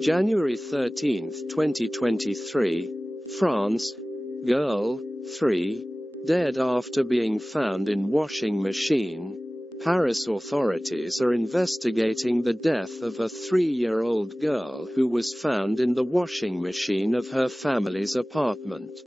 January 13, 2023, France. Girl, 3, dead after being found in washing machine. Paris authorities are investigating the death of a 3-year-old girl who was found in the washing machine of her family's apartment.